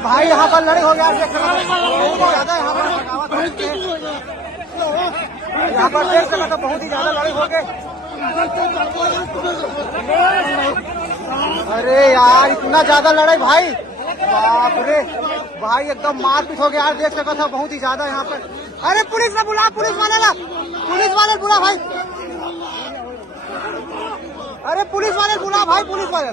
भाई यहाँ पर लड़ाई हो गया, ज्यादा यहाँ पर देख सकते तो बहुत ही ज्यादा लड़ाई हो गई। अरे यार इतना ज्यादा लड़ाई भाई, बाप रे भाई एकदम मारपीट हो गया यार, देख सकते था बहुत ही ज्यादा यहाँ पर। अरे पुलिस ने बुला, पुलिस वाले बुला भाई, अरे पुलिस वाले बुला भाई, पुलिस वाले।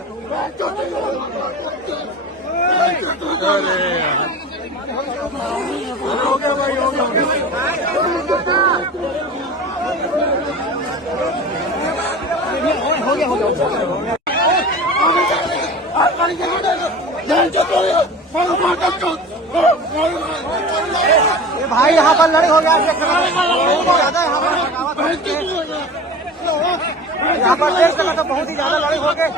हो गया भाई, हो गया भाई यहाँ पर लड़ाई हो गया, ज्यादा यहाँ पर देख सकते तो बहुत ही ज्यादा लड़ाई हो गई।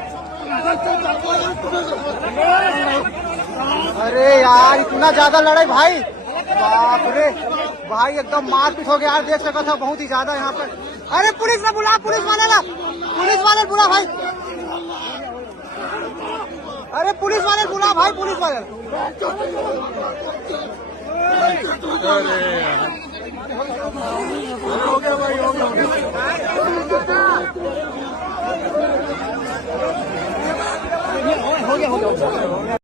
अरे यार इतना ज्यादा लड़ाई भाई, बाप रे भाई एकदम मारपीट हो गया यार, देख सकते था बहुत ही ज्यादा यहाँ पर। अरे पुलिस ने बुला, पुलिस वाले बुला भाई, अरे पुलिस वाले बुला भाई, पुलिस वाले। हो गया भाई, हो गया।